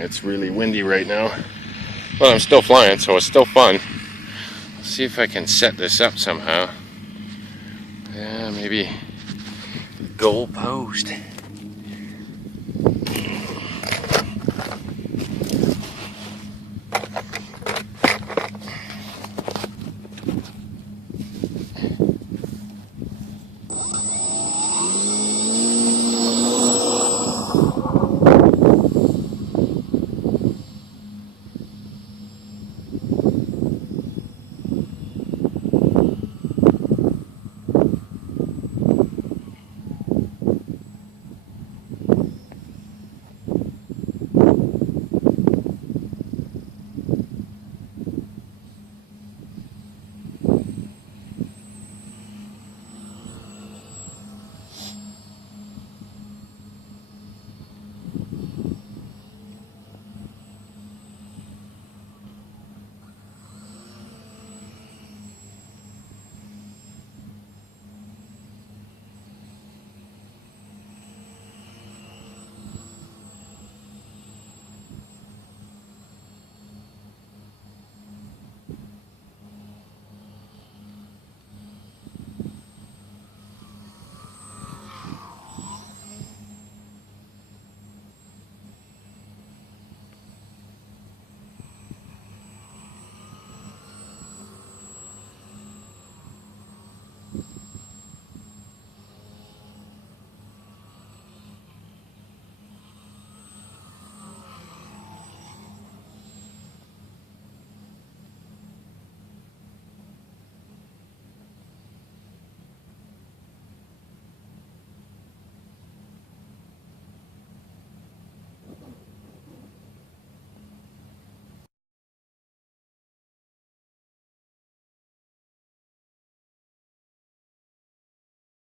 It's really windy right now, but I'm still flying, so it's still fun. Let's see if I can set this up somehow. Yeah, maybe goal post.